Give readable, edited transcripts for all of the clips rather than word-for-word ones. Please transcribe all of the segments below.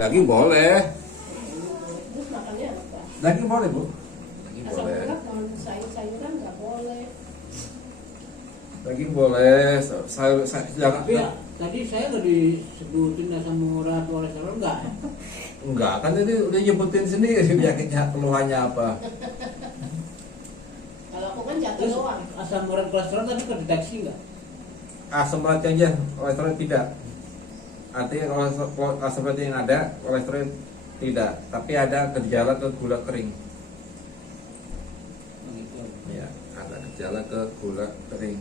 Daging boleh. Terus makannya apa? Daging boleh, Bu. Daging Asam boleh. urat, kalau sayur-sayuran nggak boleh. Daging boleh. Sayur jangan. Tapi ya, tadi saya nggak disebutin asam urat kolesterol enggak? Enggak, kan tadi udah nyebutin sendiri penyakitnya, keluhannya apa. Kalau aku kan jatuh Terus doang. asam urat kolesterol tadi kedeteksi nggak? Asam urat aja, kolesterol tidak. Artinya kalau asam urat yang ada, kolesterol tidak. Tapi ada gejala ke gula kering. Begitu. Ya, ada gejala ke gula kering.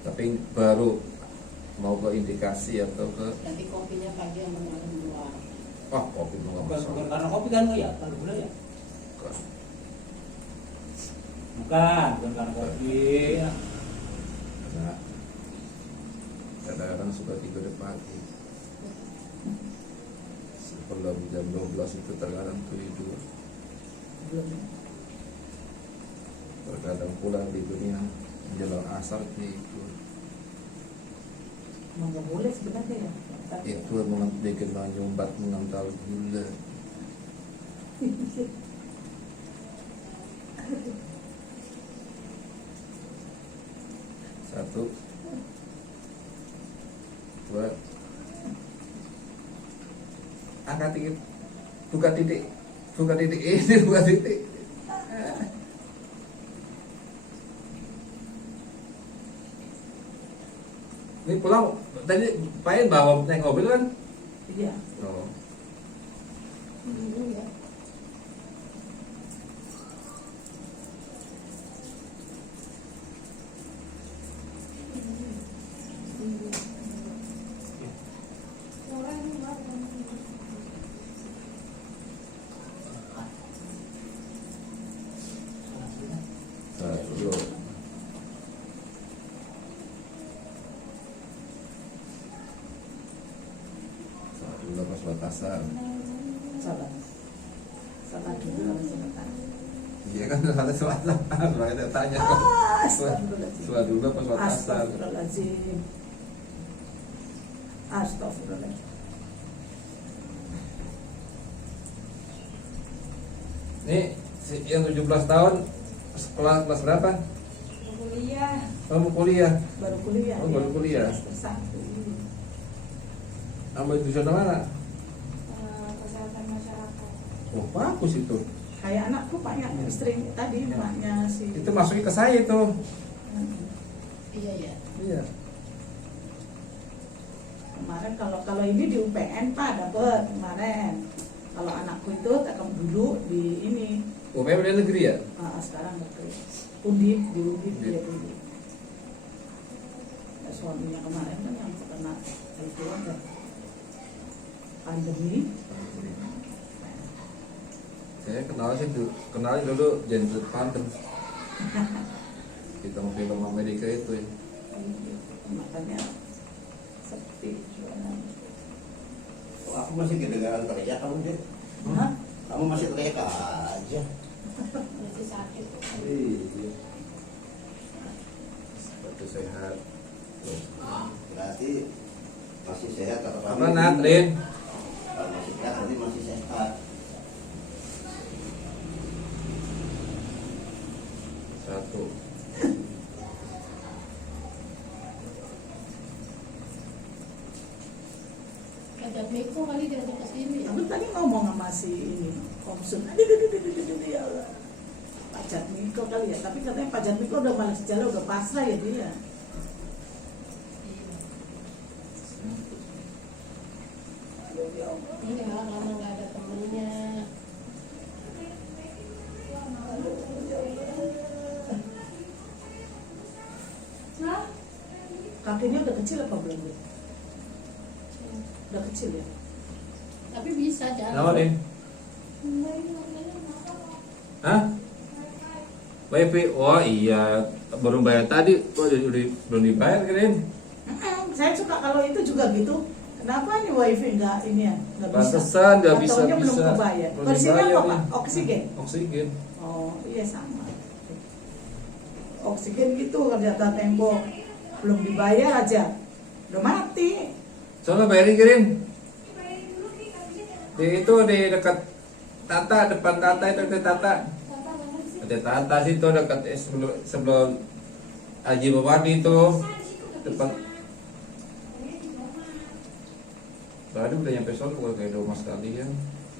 Tapi baru mau ke indikasi atau ke Tapi kopinya pagi sama malam dua. kopi nggak Bukan masalah. karena kopi kan ya, kalau gula ya. Bukan karena kopi. Ya. Karena kadang-kadang suka tidur pagi. Sebelum jam 12 itu terkadang tidur. Terkadang pulang di dunia menjelang asar tidur. Emang nggak boleh sebenarnya ya. Itu bikin menyumbat mengental gula. Satu, dua, angkat titik, buka titik ini, buka titik. Ini pulang tadi Pain bawa naik mobil kan? Iya. Oh. Dulu ya. Satu, satu pas batasan. Salah. Salah dulu harus sebentar. Iya kan ada selatan, makanya tanya. Astagfirullahaladzim. Surat dulu pas batasan. Astagfirullahaladzim. Astagfirullahaladzim. Nih yang 17 tahun sekolah kelas berapa? Kuliah. Kamu kuliah? Baru kuliah. Oh, baru kuliah. Semester 1. Ambil jurusan mana? Kesehatan masyarakat. Oh bagus itu. Kayak anakku Pak ya, istri tadi maknya si. Itu masuknya ke saya itu. Iya ya. Iya. Kemarin kalau ini di UPN Pak dapat kemarin. Kalau anakku itu tekam dulu di ini. UPM dari negeri ya? Sekarang negeri. Undip di Undip Undip. dia Undip. Ya, suaminya kemarin kan yang kena itu ada pandemi. Saya kenalnya dulu Jenderal Pandem. Kita mau film Amerika itu ya. Makanya sepi jualan. Oh, aku masih kedengaran teriak kamu deh. Hah? Kamu masih teriak aja. Masih sakit. Iya. Seperti sehat. Berarti masih sehat atau Apa Natrin? Kalau masih sehat berarti masih sehat. Satu. Ada Miko kali diajak ke sini. Aku tadi ngomong sama si ini Komsun. Aduh, ya Allah. Pak Jatmiko kali ya. Tapi katanya Pak Jatmiko udah malas jalan, udah pasrah ya dia. Aduh, ya Allah. Iya, lama nggak ada temennya. Aduh, ya Allah. Kakinya udah kecil apa belum? Bu? Udah kecil ya? Tapi bisa jalan. Nama Din? Hah? WiFi? Oh iya, baru bayar tadi. Kok udah belum dibayar keren? Saya suka kalau itu juga gitu. Kenapa nih wifi nggak ini ya? Nggak bisa. Pantesan nggak Atau bisa. dia belum kebayar. Belum Versinya dibayar apa Pak? nih. Oksigen. Oksigen. Oh iya sama. Oksigen gitu ternyata tembok belum dibayar aja udah mati. Soalnya bayarin kirim. Itu di dekat Tata, depan Tata itu ada Tata. Tata banget sih. Ada Tata situ dekat sebelum Haji Bawadi itu depan. Tadi udah nyampe sono kalau kayak rumah sekalian.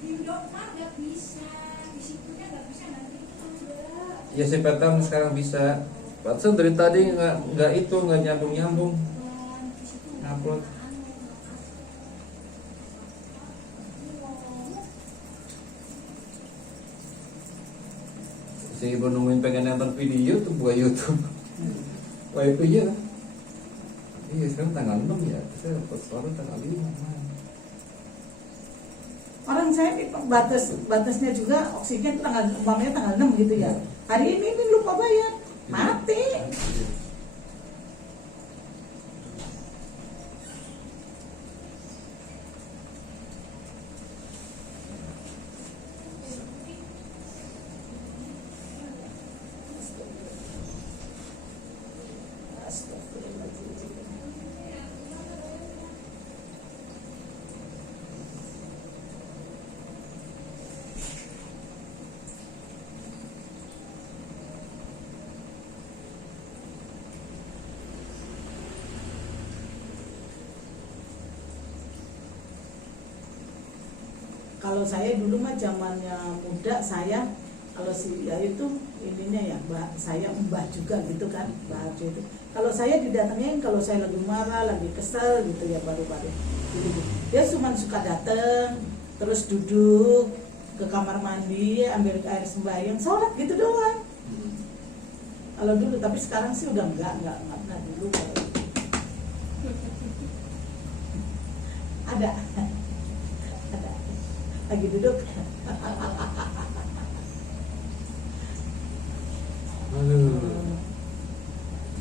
Di Doma nggak bisa, di situnya nggak bisa nanti itu udah. Ya siapa tahu sekarang bisa. Pantesan dari tadi nggak nyambung upload. Si ibu nungguin pengen nonton video tuh buka YouTube. Wifi-nya kan? Iya sekarang tanggal 6 ya. Saya dapat suara tanggal 5. Orang saya di batasnya juga oksigen umpamanya tanggal 6 gitu ya. Hari ini lupa bayar, mati. Kalau saya dulu mah zamannya muda, saya kalau si ya itu ininya ya saya mbah juga gitu kan, mbah Harjo itu. Kalau saya didatengin kalau saya lagi marah, lagi kesel gitu ya baru-baru gitu. Dia cuma suka dateng, terus duduk ke kamar mandi, ambil air sembahyang, sholat gitu doang. Kalau dulu, tapi sekarang sih udah enggak pernah dulu. Ada lagi duduk. Aduh.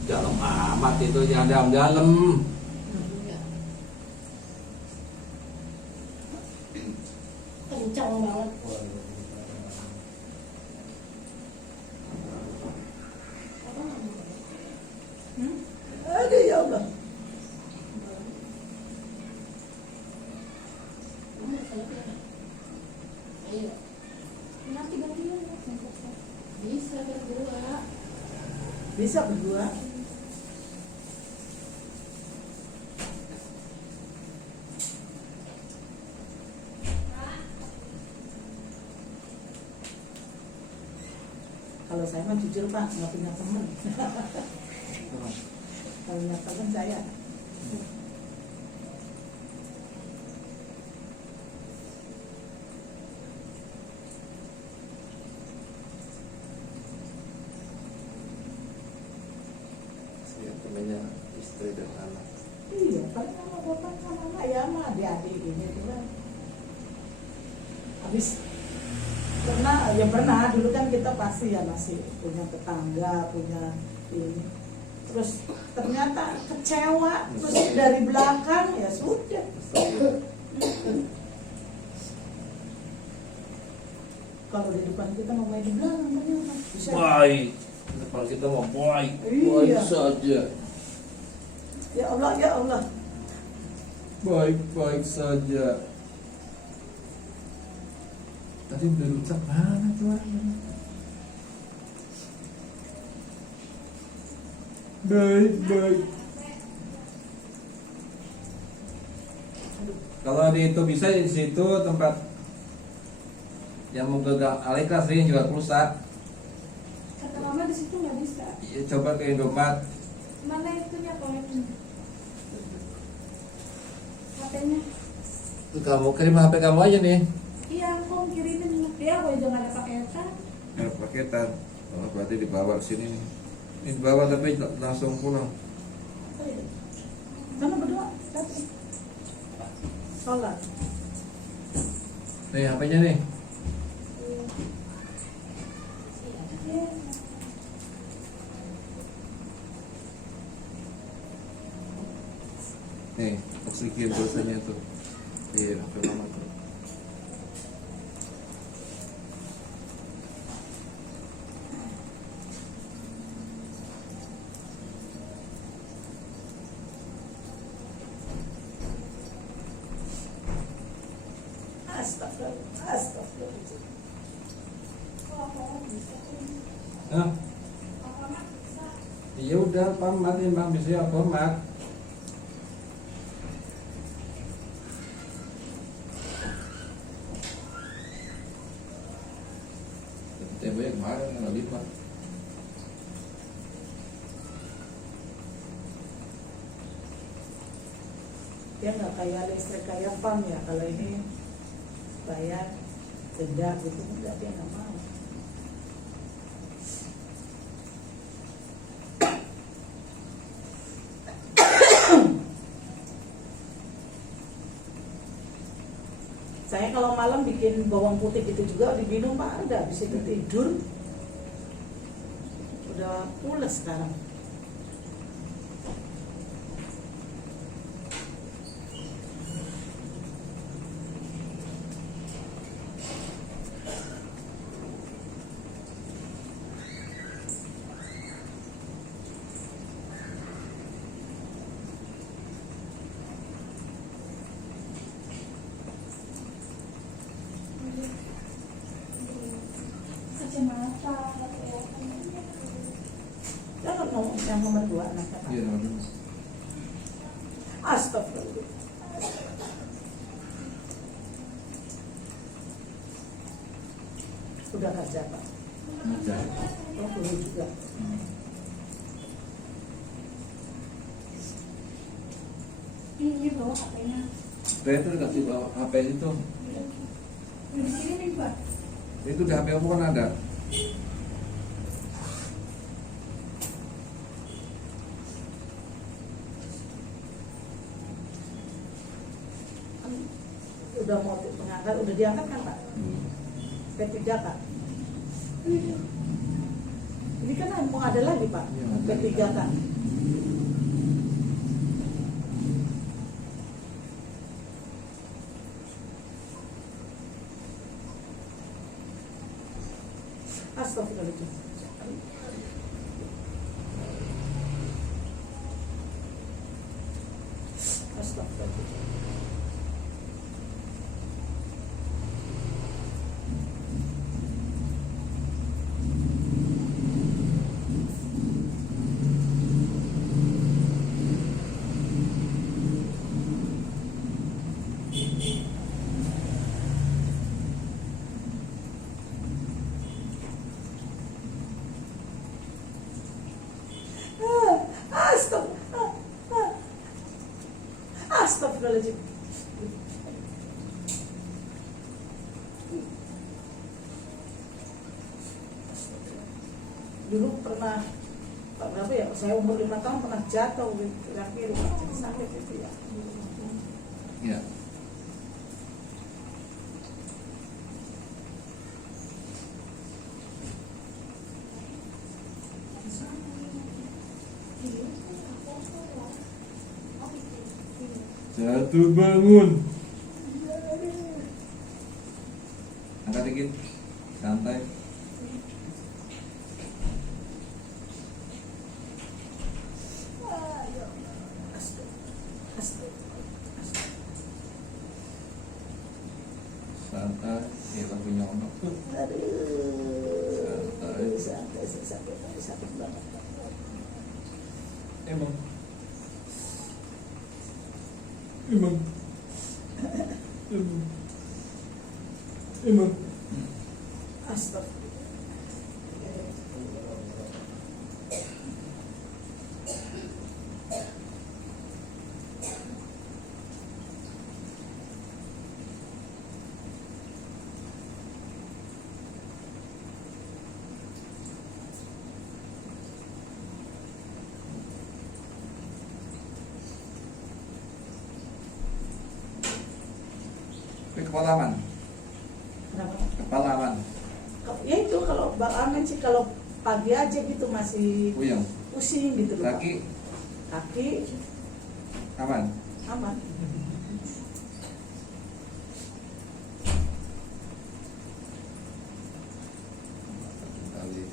Dalam amat itu yang dalam. Kencang banget. Apa namanya? Aduh ya Allah. Ayo, Nanti gantian ya. bisa berdua. Bisa berdua. Kalau saya mah jujur Pak, nggak punya teman. Kalau punya teman saya. Siapa temannya istri dan anak. Iya, paling sama bapak sama anak ya sama adik-adik ini tuh kan. Habis pernah dulu kan kita pasti ya masih punya tetangga, punya ini. Terus ternyata kecewa, terus dari belakang ya sudah. Kalau di depan kita mau main di belakang ternyata bisa. Baik. Depan kita mau baik. Iya. Baik saja. Ya Allah, ya Allah. Baik-baik saja. Tadi udah ucap mana tuh? Baik-baik. Kalau di itu bisa di situ tempat yang menggagang Alika sering jual pulsa. Kata mama di situ nggak bisa. Ya, coba ke Indomaret. Mana itunya koneknya? HP-nya? Kamu kirim HP kamu aja nih. Iya, aku kirimin dia, aku juga nggak ada paketan. Ya, paketan. Oh, berarti dibawa ke sini nih. Ini dibawa tapi langsung pulang. Sana berdua, tapi sholat. Nih HP-nya nih. Iya. Nih, oksigen tulisannya tuh. Iya, HP mama tuh. Astagfirullah. Kalau aku bisa tuh. Hah? Apa mak bisa? Iya udah pamat ya bang, bisa pamat. Temboknya kemarin nggak lipat. Dia nggak kayak listrik kayak PAM ya, kalau ini bayar denda gitu enggak, dia nggak mau. Saya kalau malam bikin bawang putih gitu juga diminum Pak, udah habis itu tidur. Udah pules sekarang. Kacamata, Jangan ngomong yang nomor 2 anaknya Pak. Iya benar. Astagfirullah. Udah kerja Pak. Aja. Oh guru juga. ini bawa HP-nya. Saya itu dikasih bawa HP itu. Udah dikirimin Pak. Itu di HP kamu kan ada. Udah mau pengangkat, udah diangkat kan Pak? P3 Kak. Ini kan mau ada lagi Pak, Iya, ada. P3 Kak. Astagfirullahaladzim. Astagfirullahaladzim. Astagfirullahaladzim. Dulu pernah berapa ya? Saya umur 5 tahun pernah jatuh kaki sakit itu ya. Iya. Jatuh bangun. Angkat dikit. Santai. Santai. Ya lagu nyonok. Aduh, sakit banget. Emang. Emang. Emang. Astagfirullah. Kepalaman. Kenapa? Kepalaman. Ya itu kalau Bang Amin sih kalau pagi aja gitu masih Puyeng. pusing gitu loh. Pak. Kaki Kaki aman. aman. Kali.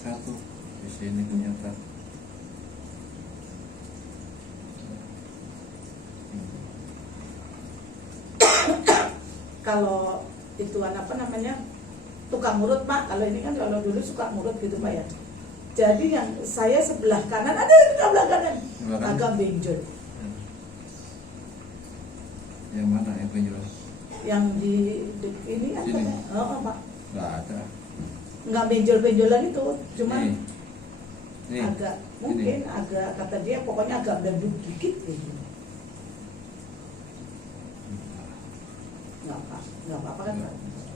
Satu di sini ternyata. kalau itu apa namanya tukang urut Pak, kalau ini kan kalau dulu suka ngurut gitu Pak ya. Jadi yang saya sebelah kanan, ada di sebelah kanan, Sebelah kanan. agak benjol. Yang mana yang penjual? Yang di ini kan Sini. Pak, Nggak ada. nggak benjol-benjolan itu, cuma Ini. agak mungkin agak kata dia pokoknya agak berduk dikit gitu. Nggak apa-apa kan Pak?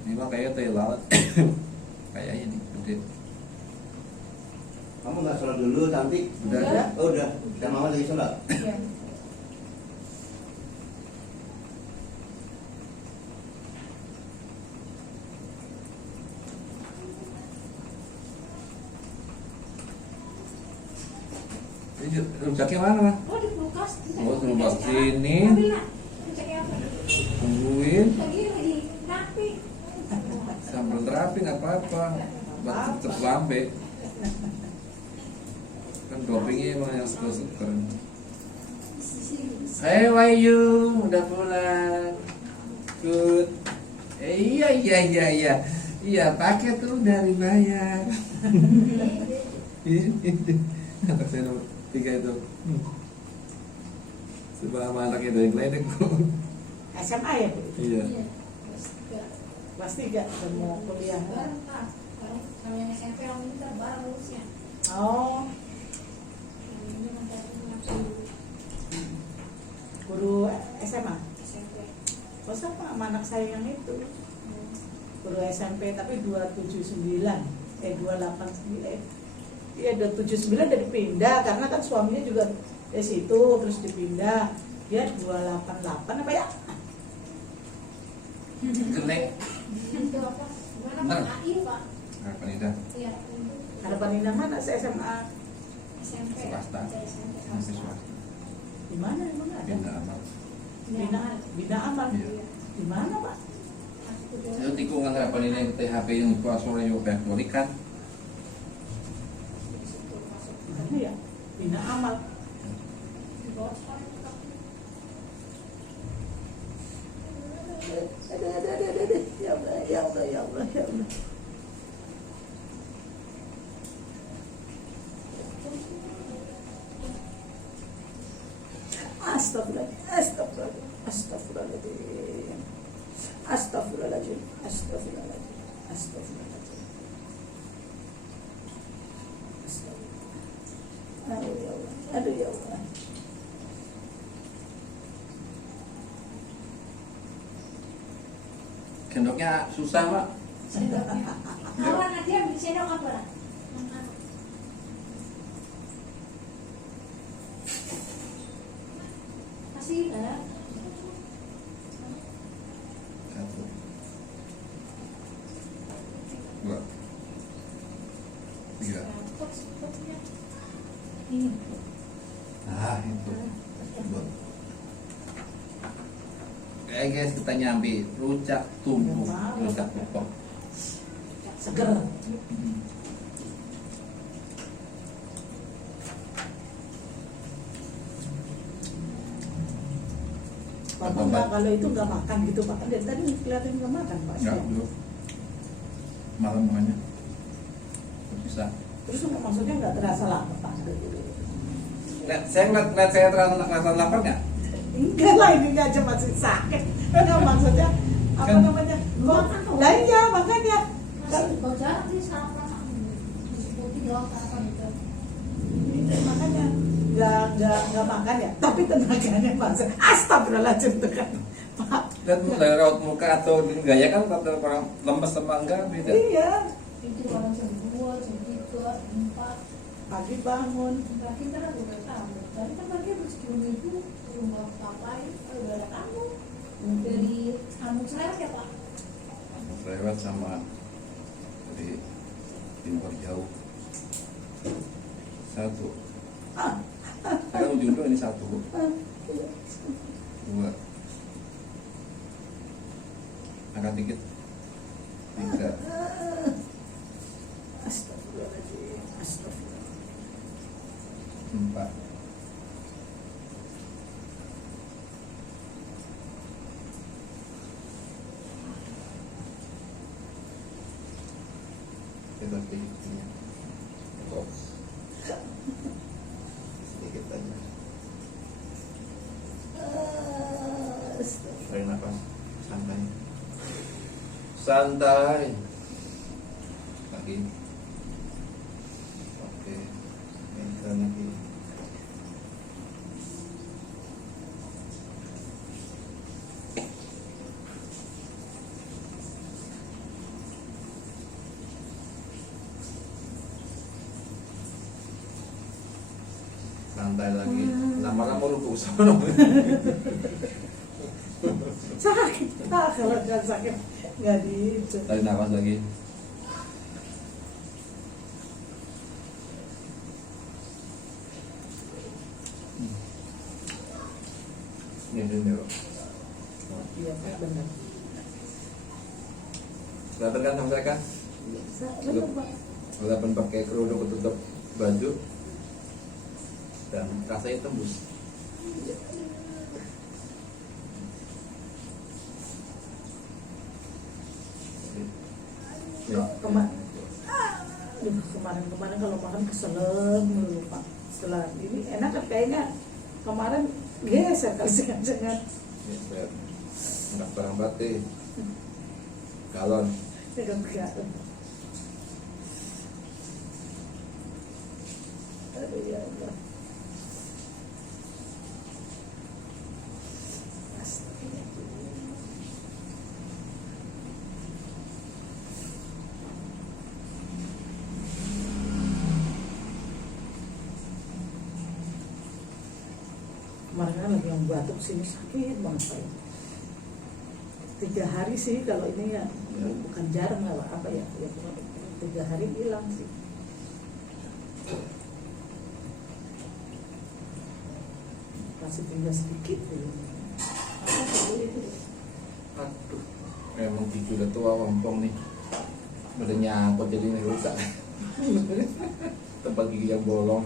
Ini mah kayak tai laut. Kayaknya nih gede. Kamu nggak sholat dulu, cantik? Udah. Oh, udah. Dan mama lagi sholat. Iya. Ini rujaknya mana Mas? Oh di kulkas. Oh, kulkas sini. Ambil lah. Rujaknya apa? Tungguin. Lagi rapi. Sambil terapi nggak apa-apa. Buat tetep lambe. Kan dopingnya emang yang seger-seger. Hai Wahyu, udah pulang. Good. Iya. Iya, paket tuh dari bayar. Anak saya nomor 3 itu. Sebelah sama anaknya dari geledek. SMA ya Bu? Iya. Iya. Kelas tiga. Kelas 3 dan mau kuliah. Bareng Pak. Bareng sama yang SMP yang ini kan bareng lulusnya. Oh, Yang ini nanti masuk guru SMA. SMP. Oh sama sama anak saya yang itu. Guru SMP tapi 279 289 iya 279 udah dipindah karena kan suaminya juga di situ terus dipindah dia 288 apa ya? Gelek. Itu apa? Gimana Benar. Pak? AI Pak. Apa nih dah? Iya. Harapan Indah mana SMA? SMP. Swasta. SMP Masih swasta. swasta. Di mana emang ada? Pindah amal. Bina Amal. Iya. Di mana Pak? Itu tikungan harapan ini THP yang kuasore yo kan. Mana ya? Bina Amal. Di bawah sekolah. Aduh. Ya Allah. Astagfirullahaladzim. Aduh ya Allah. Gendoknya susah, Pak. Awan nanti ambil sendok apa lah? Kasih lah. 1 2 3. Ini. Ah, itu. Buat. Oke guys, kita nyambi rujak tumbuh, rujak pupok. Seger. Bapak nggak kalau itu nggak makan gitu Pak, kan dari tadi kelihatan nggak makan Pak. Enggak, belum. Malam makanya. Bisa. Terus maksudnya nggak terasa lapar Pak? Saya ngeliat saya terasa lapar nggak? Enggak lah, ini aja masih sakit. Enggak maksudnya apa Kan- namanya? Makan kok. Lah iya makanya. Masih kau jarak sih sekarang makan. Masih putih doang apa gitu. Makanya nggak makan ya, tapi tenaganya masih astagfirullahaladzim tuh kan Pak. Dan dari raut muka atau gaya kan orang lemes sama enggak beda. Iya, Itu orang jam 2, jam 3, 4. pagi bangun. Pagi kan ada udah tamu. Tadi kan pagi harus ke ibu rumah ngapain? Kalau udah ada tamu dari kamu cerewet ya Pak? Lewat sama dari timur jauh. 1. Saya ujung dulu ini 1. 2. Angkat dikit. 3. Astagfirullahaladzim, astagfirullah. 4. 5. pasti. Oh, sedikit aja. Tarik nafas, santai. Santai. Lagi. Oke. Enter lagi. Santai lagi. Lama-lama lu sama. Sakit. Kalau nggak sakit nggak di itu. Tarik nafas lagi. Ini bro. Iya Pak, benar. Kelihatan kan sama saya kan? Benar Pak. Walaupun pakai kerudung tutup baju dan rasanya tembus. Kemarin kalau makan keseleng dulu Pak. Setelah ini enak kan kayaknya kemarin geser kali sengat-sengat. Enak barang batik. Galon. Enggak. Aduh ya Allah. Kemarin kan lagi yang batuk sini sakit banget saya. 3 hari sih kalau ini ya, bukan jarang lah apa ya, 3 hari hilang sih. Masih tinggal sedikit dulu. Apa dulu itu? Aduh, memang gigi udah tua ompong nih. Udah nyangkut jadi ini rusak. Tempat gigi yang bolong.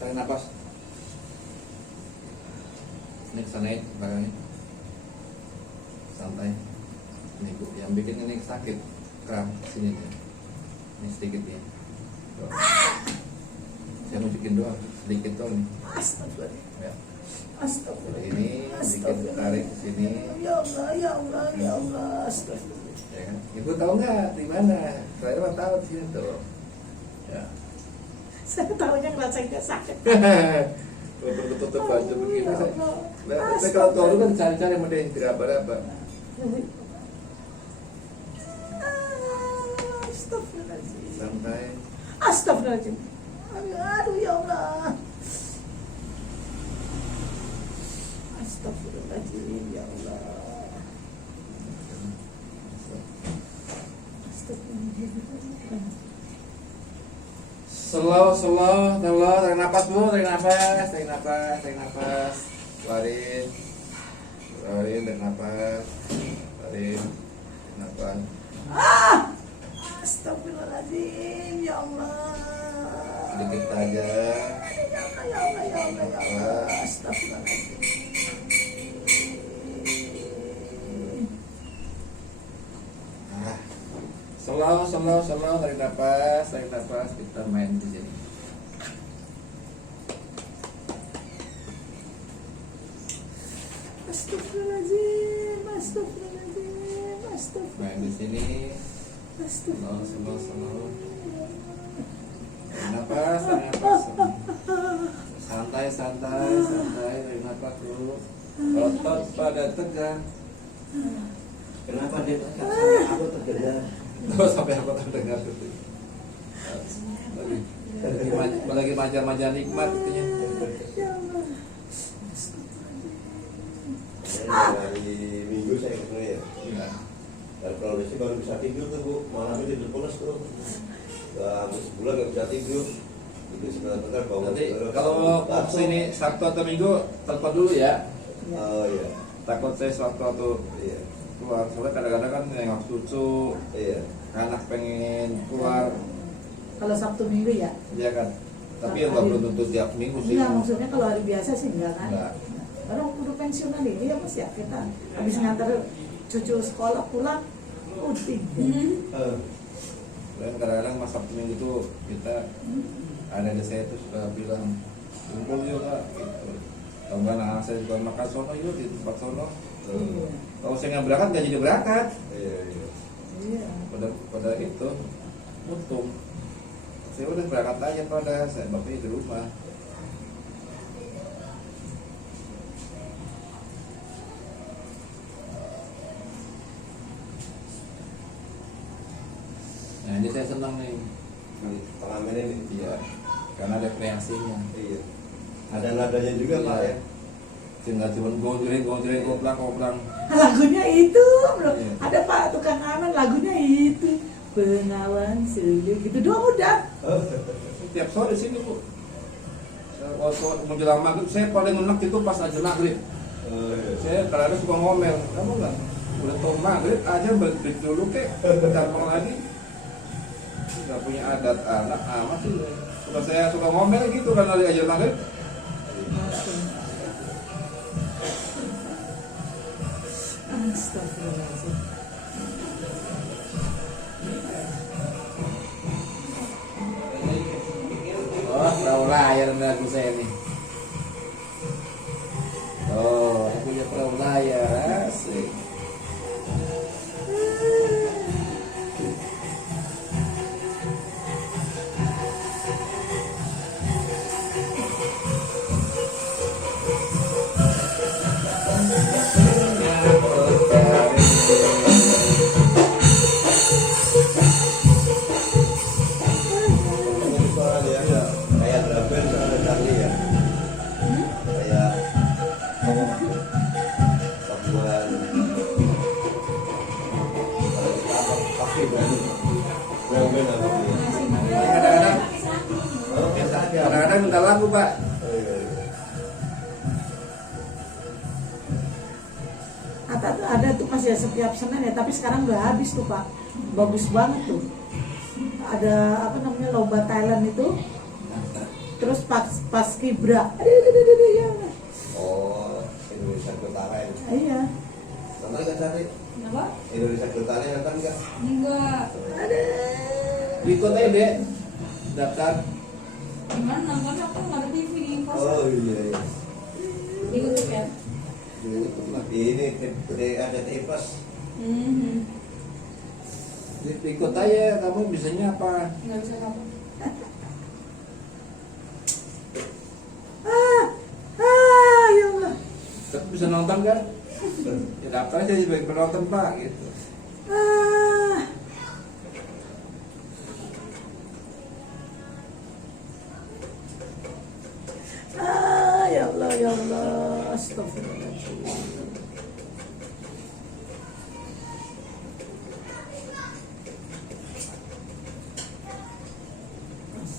Tarik nafas. Ini kesana belakangnya. Santai. Ini Bu, yang bikin ini sakit kram sini nih. Ini sedikit nih. Tuh. Saya nunjukin doang, sedikit doang nih. Astagfirullah. Ya. Astagfirullah. Ini sedikit tarik ke sini. Ya Allah, ya Allah, ya Allah. Astagfirullah. Ya kan? Ibu tahu nggak di mana? Saya mah tahu di sini tuh. Ya. Saya tahunya rasanya sakit. Kalau tutup baju begini saya kalau tahu kan cari-cari model tidak apa-apa. Astagfirullahaladzim. Santai. Astagfirullahaladzim. Aduh ya Allah. Astagfirullahaladzim ya Allah. Astagfirullahaladzim. Slow, tarik nafas Bu, tarik nafas. Keluarin, tarik nafas. Tarik nafas. Astagfirullahaladzim ya Allah. Sedikit aja. Ya Allah. Astagfirullahaladzim. Slow, tarik nafas. Kita main di sini. Astagfirullahaladzim. Main di sini. Slow. Tarik nafas. Santai, tarik nafas dulu. Otot pada tegang. Kenapa dia sampai aku terdengar? Sampai aku terdengar gitu. Lagi manja-manja nikmat itunya. Dari minggu saya ketemu ya. Iya. Dan kalau di sini baru bisa tidur tuh Bu, malam itu tidur pulas tuh. Udah hampir sebulan nggak bisa tidur. Itu sebentar-bentar bangun. Nanti kalau waktu ini Sabtu atau Minggu telepon dulu ya. Ya. Oh iya. Takut saya sewaktu Iya. keluar, soalnya kadang-kadang kan nengok cucu, Iya. anak pengen keluar, Kalau Sabtu Minggu ya. ya kan. Tapi ya nggak belum tentu tiap minggu sih. Enggak, maksudnya kalau hari biasa sih enggak kan. Enggak. Orang udah pensiunan ini ya Mas ya, kita habis ngantar cucu sekolah pulang tidur. Eh, Dan kadang-kadang mas Sabtu Minggu itu kita ada di saya itu suka bilang kumpul yuk Kak, gitu. Kalau nggak anak saya juga makan sono yuk di tempat sono. Iya. Kalau saya nggak berangkat nggak jadi berangkat. Iya, iya. Iya. Pada itu untung. Saya udah berangkat aja pada saya bapaknya di rumah. Nah ini saya senang nih. Pengamen ini. Iya, karena ada kreasinya. Iya. Ada nadanya juga Pak ya. Tinggal cuma gonjreng, koplang. Lagunya itu, bro. Iya. Ada Pak tukang aman, lagunya itu. Pengawan Sulu, gitu doang udah. Tiap sore di sini bu. Waktu menjelang maghrib saya paling enak itu pas aja maghrib. Oh, iya. Saya kadang-kadang suka ngomel, kamu nggak udah tau maghrib aja break dulu kek, cabang lagi. Nggak punya adat anak amat sih. Saya suka ngomel gitu karena dari aja maghrib. Astagfirullahaladzim. Oh, perahu layar lagu saya nih. Oh, saya punya perahu layar, asik. Suaranya ya, kayak drum band sama Charlie ya. Kayak Pakuan. Pakai band. Drum band apa dia? Kadang-kadang, Oh, kadang-kadang minta lagu pak. oh, iya, iya. Ada tuh Mas ya setiap Senin ya, tapi sekarang udah habis tuh Pak. Bagus banget tuh. Ada apa namanya lomba Thailand itu. Terus pas kibra. Aduh, ya. Oh, Indonesia Utara ini. Iya. Nonton nggak Charlie? Kenapa? Indonesia Utara nonton nggak? Enggak. Ikut aja deh, daftar. Gimana nontonnya? Aku nggak ada TV di kos. Oh iya iya. Di YouTube ya. Ini ada tipas. Ikut aja, kamu bisanya apa? Nggak bisa apa. Ya Allah. Tapi bisa nonton kan? Ya daftar aja sebagai penonton pak, gitu. Ah. Ya Allah, ya Allah. Astagfirullahaladzim.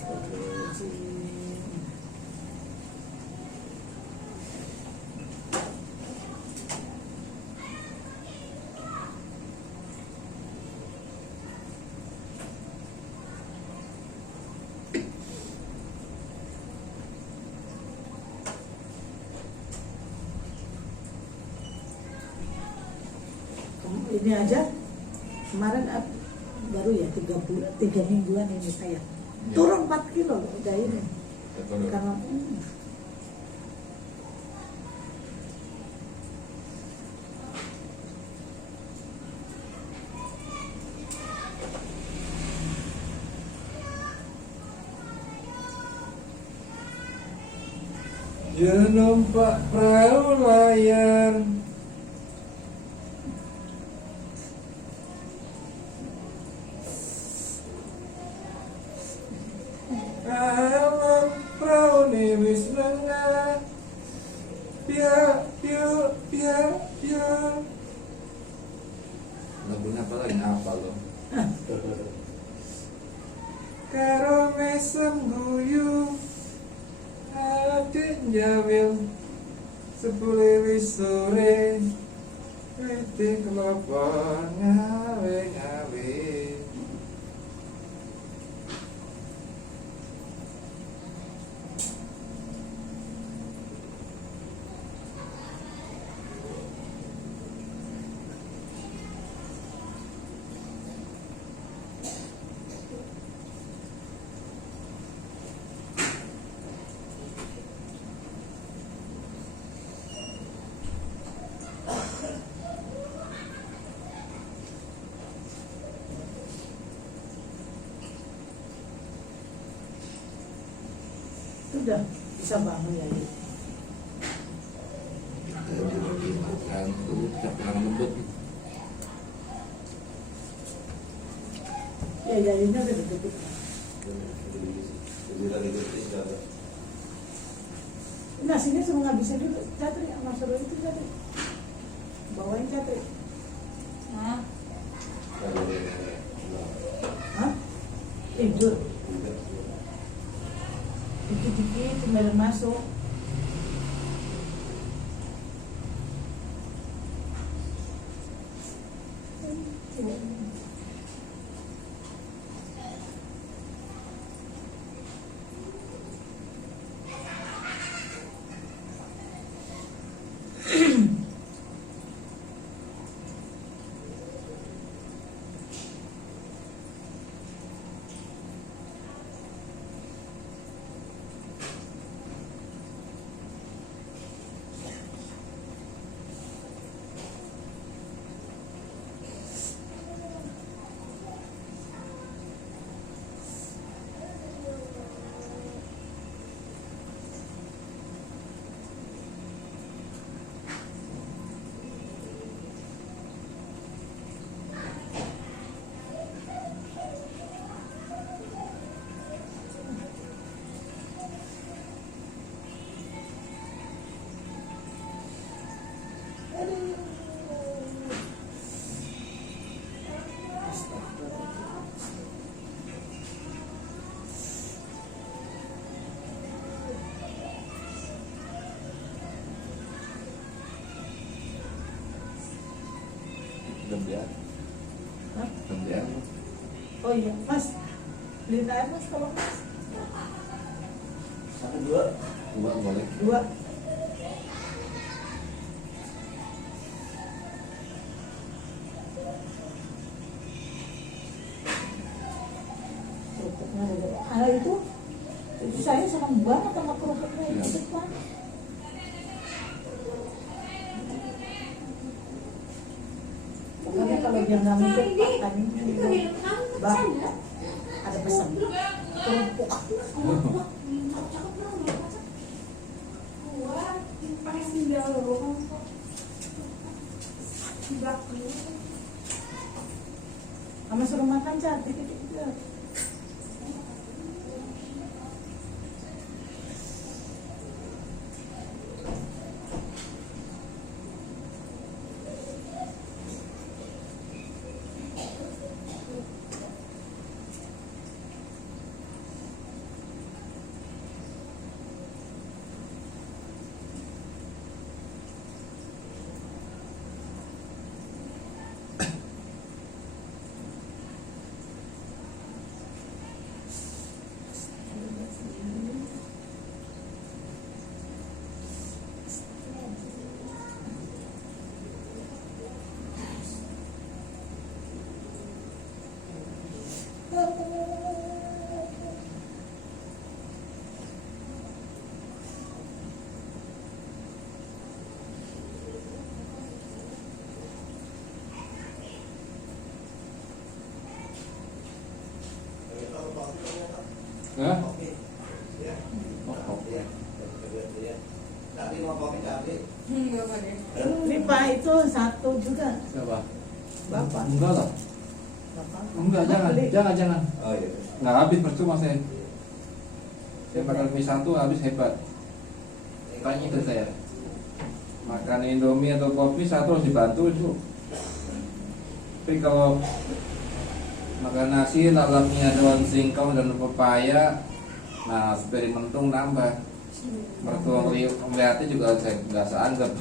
Astagfirullahaladzim. Ini aja kemarin baru ya 3 mingguan ini saya turun 4 kilo loh, udah ini karena Ya numpak perahu layar. Alam perahu ni wis lengah. Ya. Lagunya apa lagi? Apa lo? Karo mesem guyu adik jawil Sepuluh wis sore Wete kelapa ngawe-ngawe. Sudah bisa bangun ya. Yuk. Gantung, tak pernah lembut. Ya ini udah ditutup. Jadi lagi kritis ada. Nasinya suruh ngabisin dulu, Catri, sama suruh itu Catri. Bawain Catri. Nah, Hah? Tidur. Dikit-dikit tinggal masuk. Gantian. Hah? Gantian. Oh iya, Mas. Beliin air Mas kalau Mas. Satu dua. Dua boleh. Dua. Kerupuknya ada. Ah itu saya senang banget sama kerupuknya Iya. itu Pak. Pokoknya kalau dia nggak mikir Pak, tadi itu minum kamu Mbak, bercanda. ada pesan kerupuk. Cakep dong, wah, pakai sendal loh. Tidak. Sama suruh makan cantik gitu. Hah? Oke. Ya. Oh, Oke. Ya. Tapi mau kopi tapi. Enggak apa deh. Ini Pak itu satu juga. Siapa? Bapak. Enggak lah. Bapak. Enggak, jangan, Beli. jangan. Oh iya. Nggak habis percuma saya. Saya makan mie satu habis hebat. Tanya ke saya. Makan Indomie atau kopi satu harus dibantu itu. Tapi kalau makan nasi dalamnya daun singkong dan pepaya, nah eksperimentum nambah. mertua melihatnya juga saya nggak seanggap.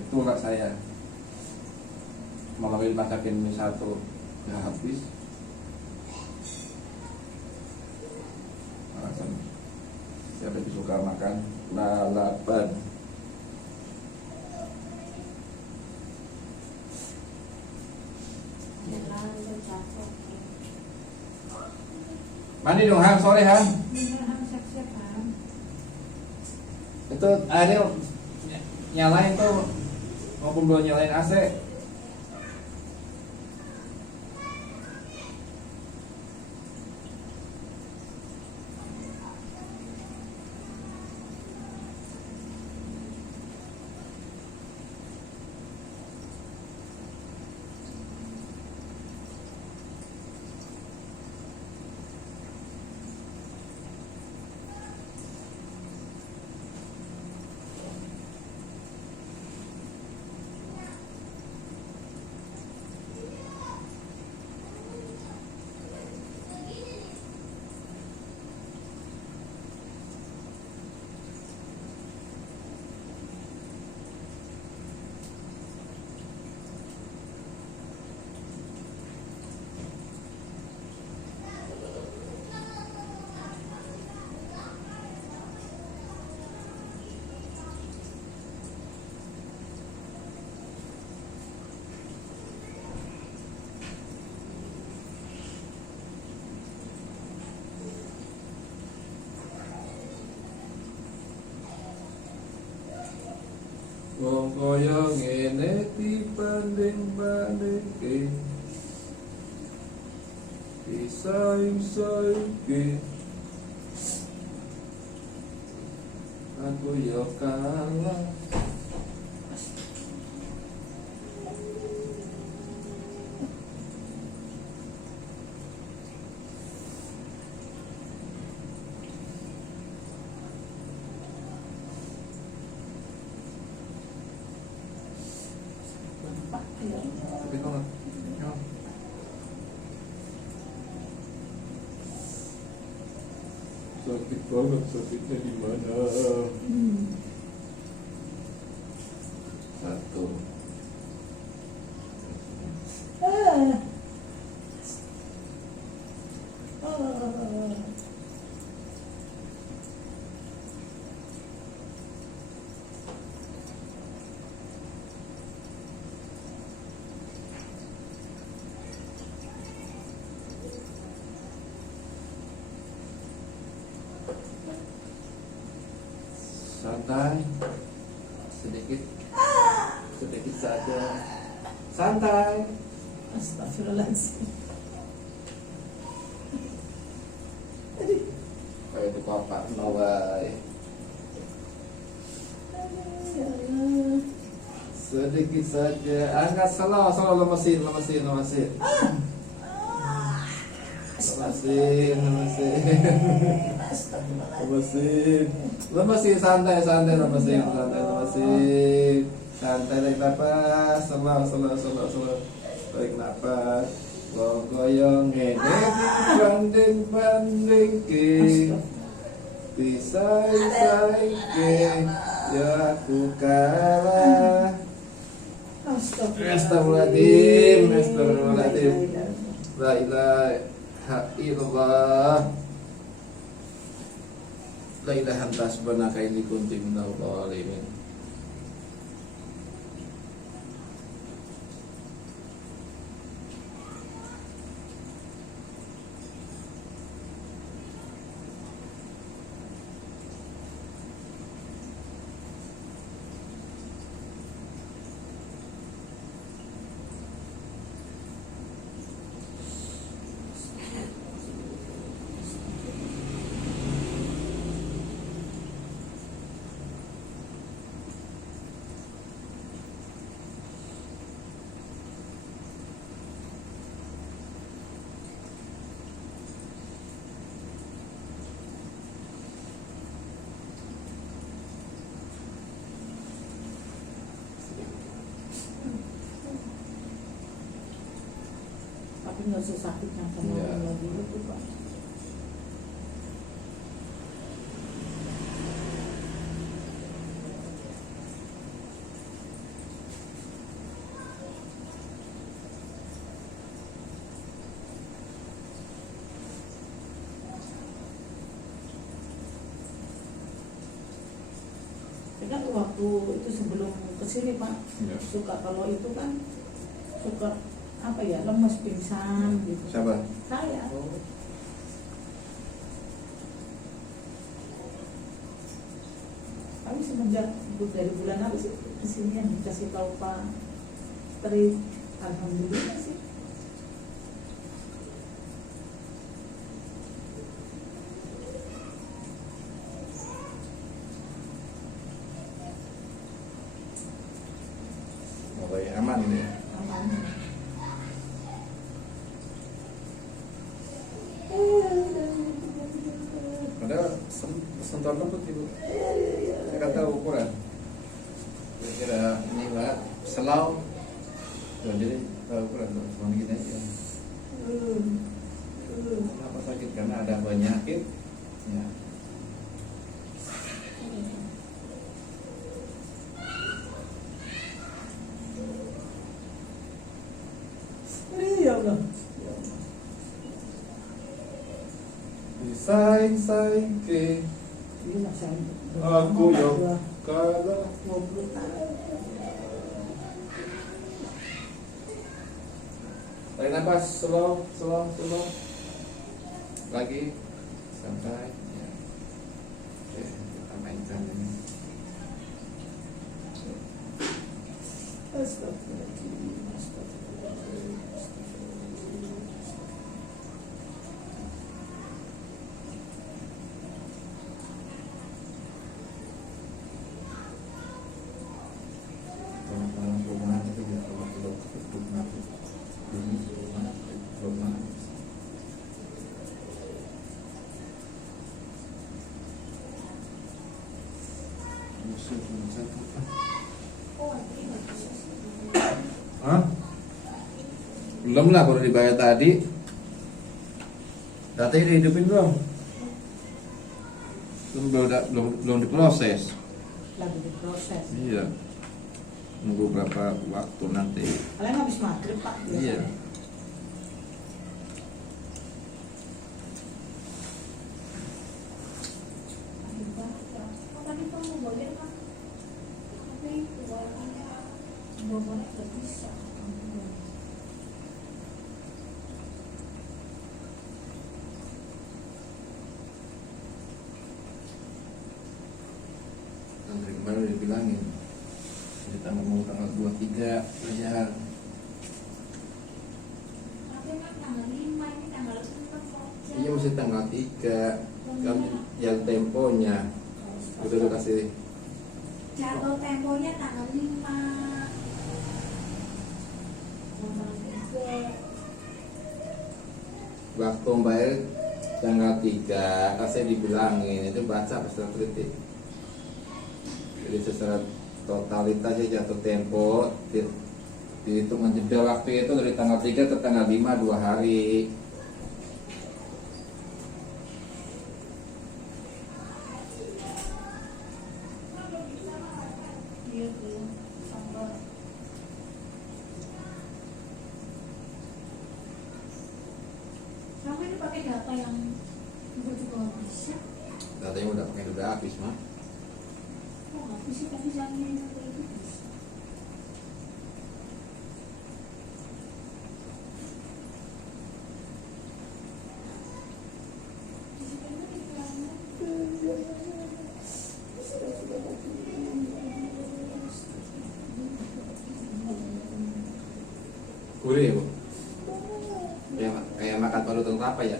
Itulah saya malah masakin mie satu nggak habis. Alasan siapa yang suka makan lalapan. Jalan bercakap. Mandi dong Han, sore Han. Siap-siap kan. Itu akhirnya nyalain tuh maupun belum nyalain AC. Wong kaya ngene dibanding-bandingke, disaing-saingke, aku yo kalah. Tapi kok nggak- sakit banget, sakitnya di mana? Satu. Santai, sedikit, sedikit saja. Santai. Astagfirullahaladzim. Kayak itu bapak nawai. Sedikit saja. Angkat selalu lemesin. Lemesin. Lemesin, santai, lemesin. Santai, tarik nafas, selalu. Tarik nafas. Goyang ngene dibanding ke, disaing-saingke, ya aku kalah. Astagfirullahaladzim. La ilaha illallah. La ilaha anta subhanaka inni kuntu minadh dhalimin. Tapi nggak susah sakit yang kemarin Iya. lagi itu Pak. waktu itu sebelum kesini Pak, Ya. suka kalau itu kan suka apa ya, lemes, pingsan gitu. Siapa? Saya. Kami semenjak dari bulan apa sih kesini yang dikasih tahu Pak Tri, alhamdulillah sih. Pokoknya aman ya. Aman. Padahal sentuhan lembut itu. Saya kan tahu ukuran. Kira-kira ini lah selau. Jadi tahu ukuran tuh, cuma gini aja. Kenapa sakit? Karena ada penyakit. Ya. Ya Allah. Saing ke Ini masih aku yang kalah. 20 tahun. Tarik nafas, slow. Lagi santai. Ya. Oke, kita mainkan ini. Astagfirullahaladzim, astagfirullahaladzim. Tolong perumahan itu ya, tolong perumahan. Ini perumahan. Oh, ini nggak bisa sih. Hah? Belum lah, baru dibayar tadi. Datanya dihidupin belum? Belum diproses. Lagi diproses. Iya. Nunggu berapa waktu nanti. Kalian habis maghrib Pak? Iya. Aduh, banget ya. Oh, tadi kamu bayar kan? Tapi uangnya jawabannya nggak bisa. Dari kemarin udah dibilangin. Kita mau tanggal 23 bayar. Tapi kan tanggal 5, ini tanggal 6 kok. Iya masih tanggal 3. Kan yang temponya udah kasih. Jatuh temponya tanggal 5. Tanggal 3. Waktu bayar tanggal 3 kasih dibilangin itu baca peserta kritik. Jadi secara totalitasnya jatuh tempo dihitung jeda waktu itu dari tanggal 3 ke tanggal 5 2 hari. Iya, belum. Tanggal. Kamu ini pakai data yang juga nggak bisa. Datanya udah habis mah. Oh, nggak bisa, tapi jangan yang itu bisa. Di situ kan iklannya. Gurih ya bu? Kayak makan parutan kelapa ya?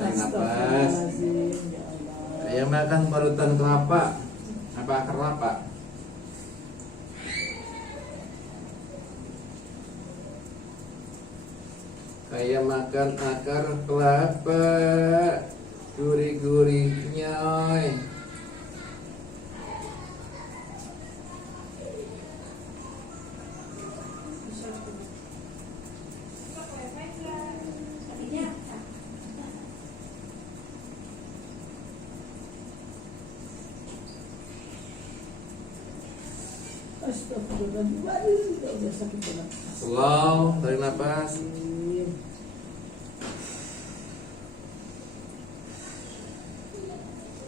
Tarik nafas. Astagfirullahaladzim, ya Allah. Kayak makan parutan kelapa. Apa akar kelapa? Kayak makan akar kelapa. Gurih-gurihnya. Bisa tuh. Tadinya Astagfirullahaladzim, waduh, ya Allah, sakit banget. Slow, tarik nafas.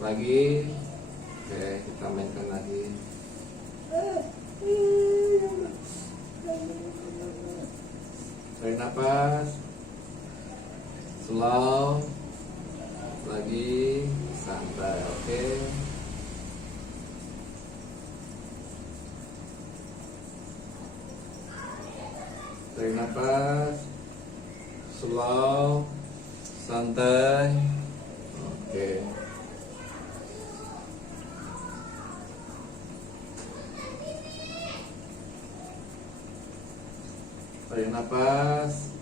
Lagi. Oke, kita mainkan lagi. Tarik nafas, slow, lagi santai. Oke. Tarik nafas, slow, santai. Oke. Tarik nafas,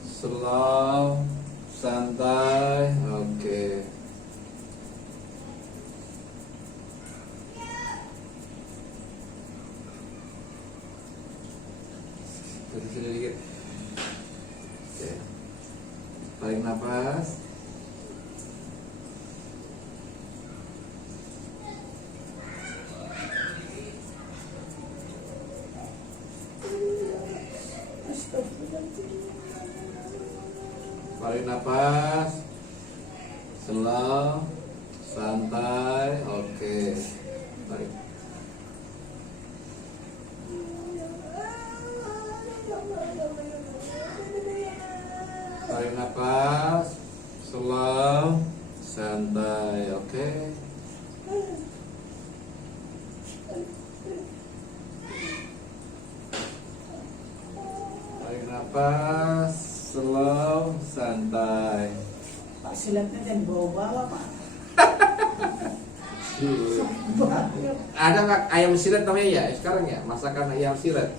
slow, santai. Oke. Sini dikit. Oke. Tarik nafas. Tarik nafas, slow, santai. Oke. Tarik. Tarik nafas, slow, santai. Oke. Tarik nafas, slow, santai. Pak silatnya jangan bawa-bawa Pak. Ada nggak ayam silet namanya ya sekarang ya, masakan ayam silet?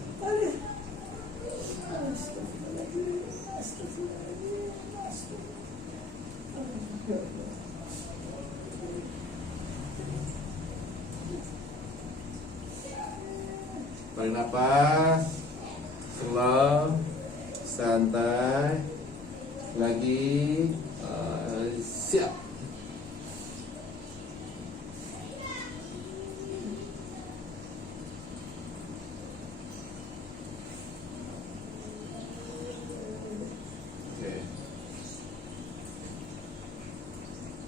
Tarik nafas, slow, santai, lagi, siap. Oke.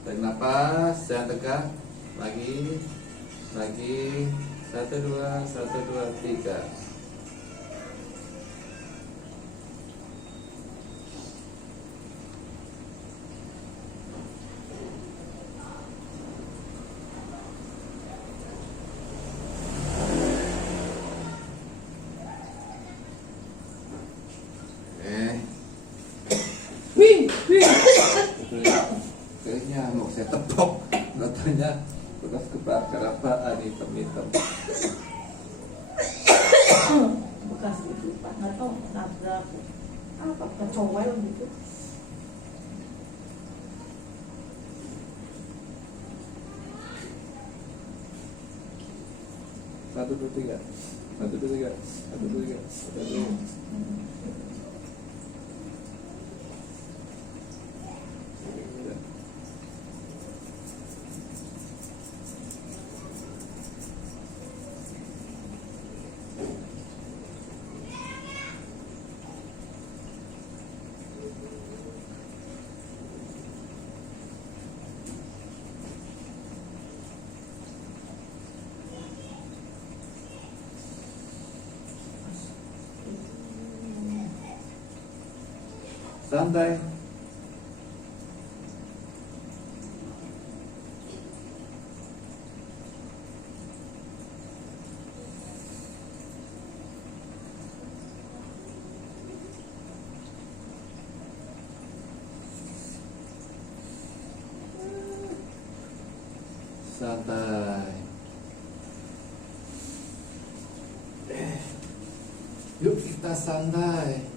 Tarik nafas, jangan tegak, lagi, 1, 2, 3. Kayaknya mau saya tepok, katanya bekas kebakar apaan hitam-hitam. Bekas itu Pak, nggak tahu nabrak apa kecowel gitu. Satu, dua, tiga. Santai. Santai. Yuk kita santai.